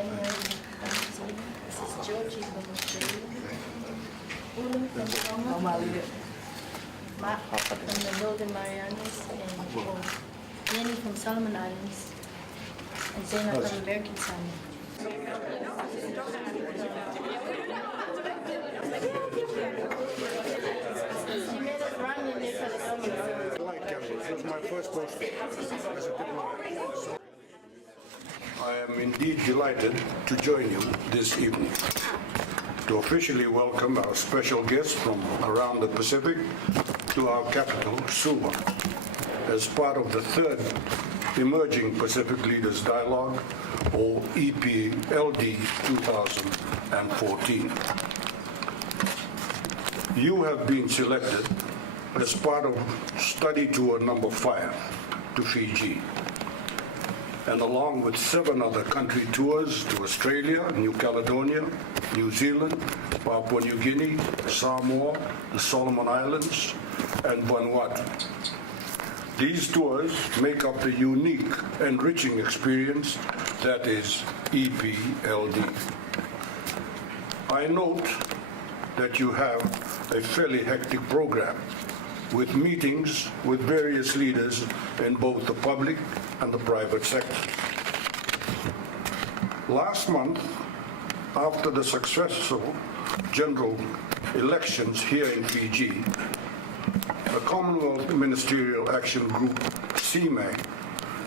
January from New Zealand. This is Georgie from Australia. Ulu from Tonga. Mark from the Northern Marianas, and Jenny from Solomon Islands, and Zena from American Samoa. She made us run in there for the government. This is my first post as a diplomat. I am indeed delighted to join you this evening to officially welcome our special guests from around the Pacific to our capital, Suva, as part of the third Emerging Pacific Leaders Dialogue, or EPLD 2014. You have been selected as part of study tour number 5 to Fiji, and along with 7 other country tours to Australia, New Caledonia, New Zealand, Papua New Guinea, Samoa, the Solomon Islands, and Vanuatu. These tours make up the unique, enriching experience that is EPLD. I note that you have a fairly hectic program with meetings with various leaders in both the public and the private sector. Last month, after the successful general elections here in Fiji, the Commonwealth Ministerial Action Group, CMAG,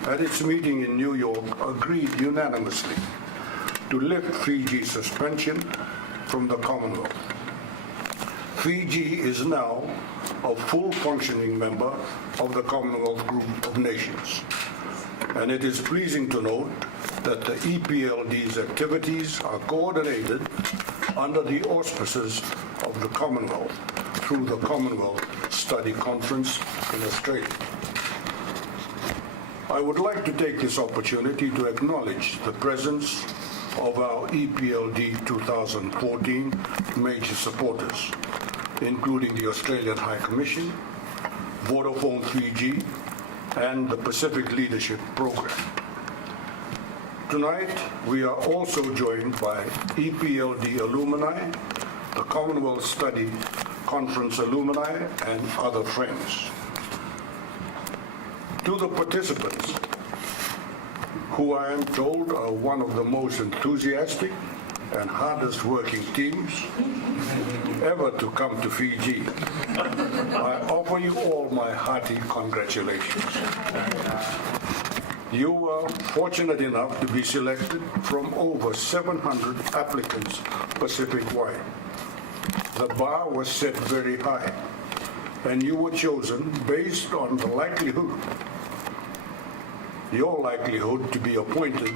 at its meeting in New York, agreed unanimously to lift Fiji's suspension from the Commonwealth. Fiji is now a full functioning member of the Commonwealth Group of Nations, and it is pleasing to note that the EPLD's activities are coordinated under the auspices of the Commonwealth through the Commonwealth Study Conference in Australia. I would like to take this opportunity to acknowledge the presence of our EPLD 2014 major supporters, including the Australian High Commission, Vodafone 3G, and the Pacific Leadership Program. Tonight, we are also joined by EPLD alumni, the Commonwealth Study Conference alumni, and other friends. To the participants, who I am told are one of the most enthusiastic and hardest working teams ever to come to Fiji, I offer you all my hearty congratulations. You were fortunate enough to be selected from over 700 applicants Pacific-wide. The bar was set very high, and you were chosen based on the your likelihood to be appointed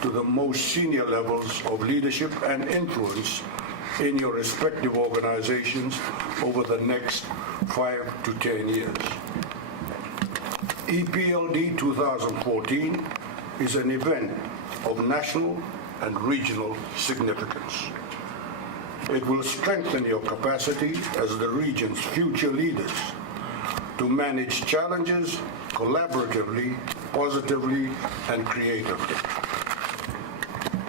to the most senior levels of leadership and influence in your respective organizations over the next 5 to 10 years. EPLD 2014 is an event of national and regional significance. It will strengthen your capacity as the region's future leaders to manage challenges collaboratively, positively, and creatively.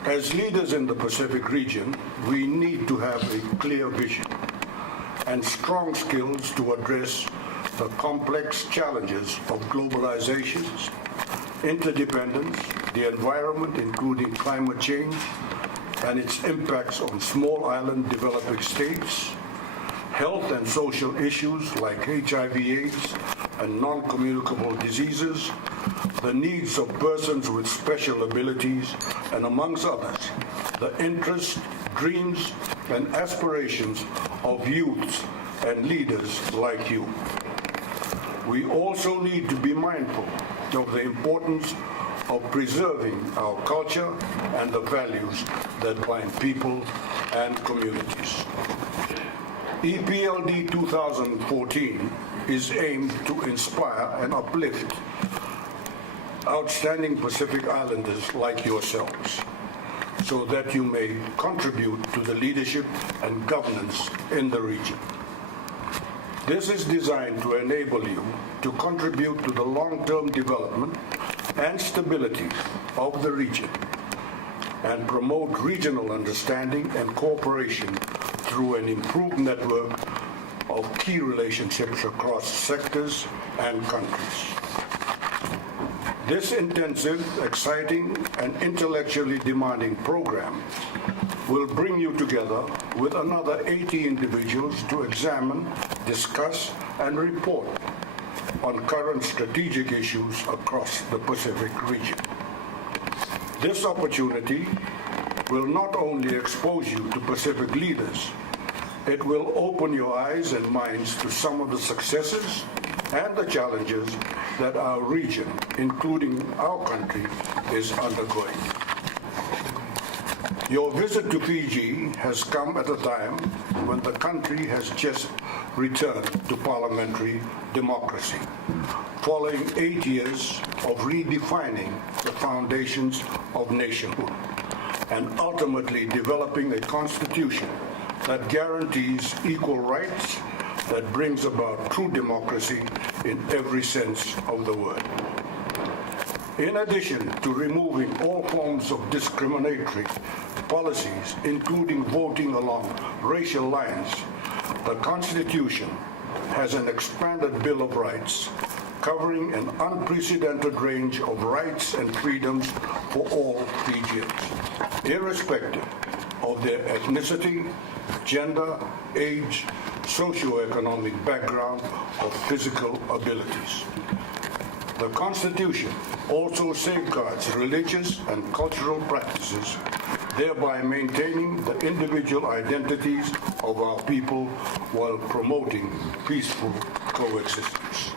As leaders in the Pacific region, we need to have a clear vision and strong skills to address the complex challenges of globalization, interdependence, the environment, including climate change, and its impacts on small island developing states, health and social issues like HIV/AIDS and non-communicable diseases, the needs of persons with special abilities, and amongst others, the interests, dreams, and aspirations of youths and leaders like you. We also need to be mindful of the importance of preserving our culture and the values that bind people and communities. EPLD 2014 is aimed to inspire and uplift outstanding Pacific Islanders like yourselves, so that you may contribute to the leadership and governance in the region. This is designed to enable you to contribute to the long-term development and stability of the region, and promote regional understanding and cooperation through an improved network of key relationships across sectors and countries. This intensive, exciting, and intellectually demanding program will bring you together with another 80 individuals to examine, discuss, and report on current strategic issues across the Pacific region. This opportunity will not only expose you to Pacific leaders, it will open your eyes and minds to some of the successes and the challenges that our region, including our country, is undergoing. Your visit to Fiji has come at a time when the country has just returned to parliamentary democracy, following 8 years of redefining the foundations of nationhood and ultimately developing a constitution that guarantees equal rights, that brings about true democracy in every sense of the word. In addition to removing all forms of discriminatory policies, including voting along racial lines, the Constitution has an expanded Bill of Rights covering an unprecedented range of rights and freedoms for all Fijians, irrespective of their ethnicity, gender, age, socioeconomic background, or physical abilities. The Constitution also safeguards religious and cultural practices, thereby maintaining the individual identities of our people while promoting peaceful coexistence.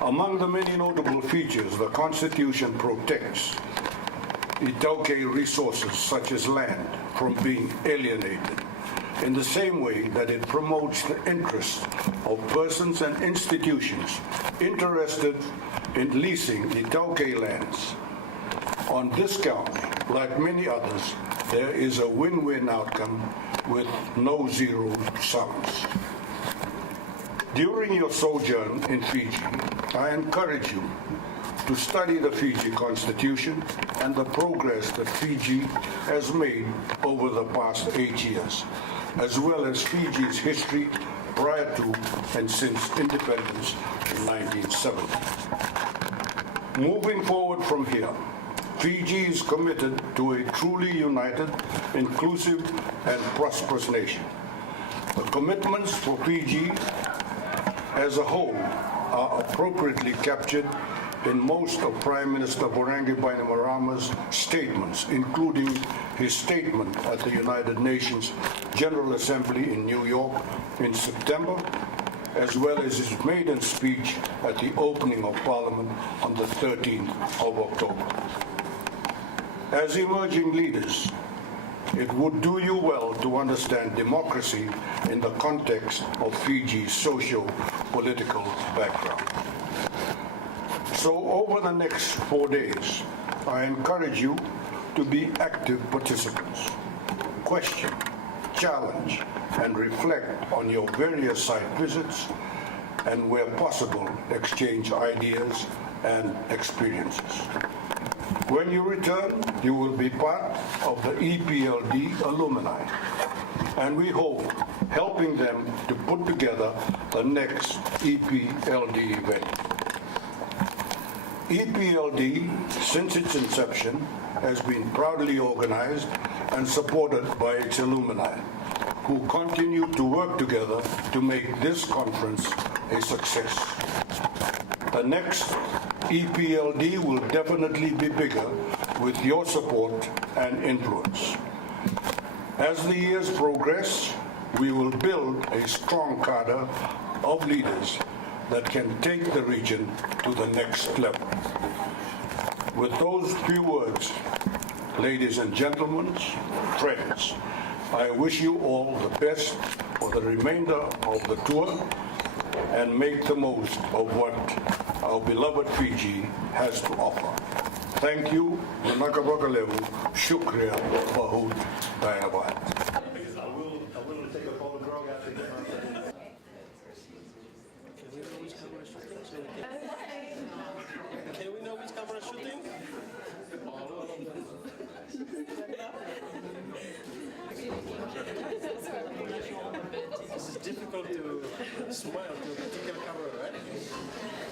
Among the many notable features, the Constitution protects Itauke resources such as land from being alienated, in the same way that it promotes the interests of persons and institutions interested in leasing Itauke lands. On this count, like many others, there is a win-win outcome with no zero sums. During your sojourn in Fiji, I encourage you to study the Fiji Constitution and the progress that Fiji has made over the past 8 years, as well as Fiji's history prior to and since independence in 1970. Moving forward from here, Fiji is committed to a truly united, inclusive, and prosperous nation. The commitments for Fiji as a whole are appropriately captured in most of Prime Minister Vorangi Bainimarama's statements, including his statement at the United Nations General Assembly in New York in September, as well as his maiden speech at the opening of Parliament on the 13th of October. As emerging leaders, it would do you well to understand democracy in the context of Fiji's socio-political background. So over the next 4 days, I encourage you to be active participants. Question, challenge, and reflect on your various site visits, and where possible, exchange ideas and experiences. When you return, you will be part of the EPLD alumni, and we hope helping them to put together the next EPLD event. EPLD, since its inception, has been proudly organized and supported by its alumni, who continue to work together to make this conference a success. The next EPLD will definitely be bigger with your support and influence. As the years progress, we will build a strong cadre of leaders that can take the region to the next level. With those few words, ladies and gentlemen, friends, I wish you all the best for the remainder of the tour, and make the most of what our beloved Fiji has to offer. Thank you. Nanakabakalevu. Shukriya. Bahut. Dayavad. I will take a photo drone after you. Can we know which camera shooting? to smile to particular camera, right?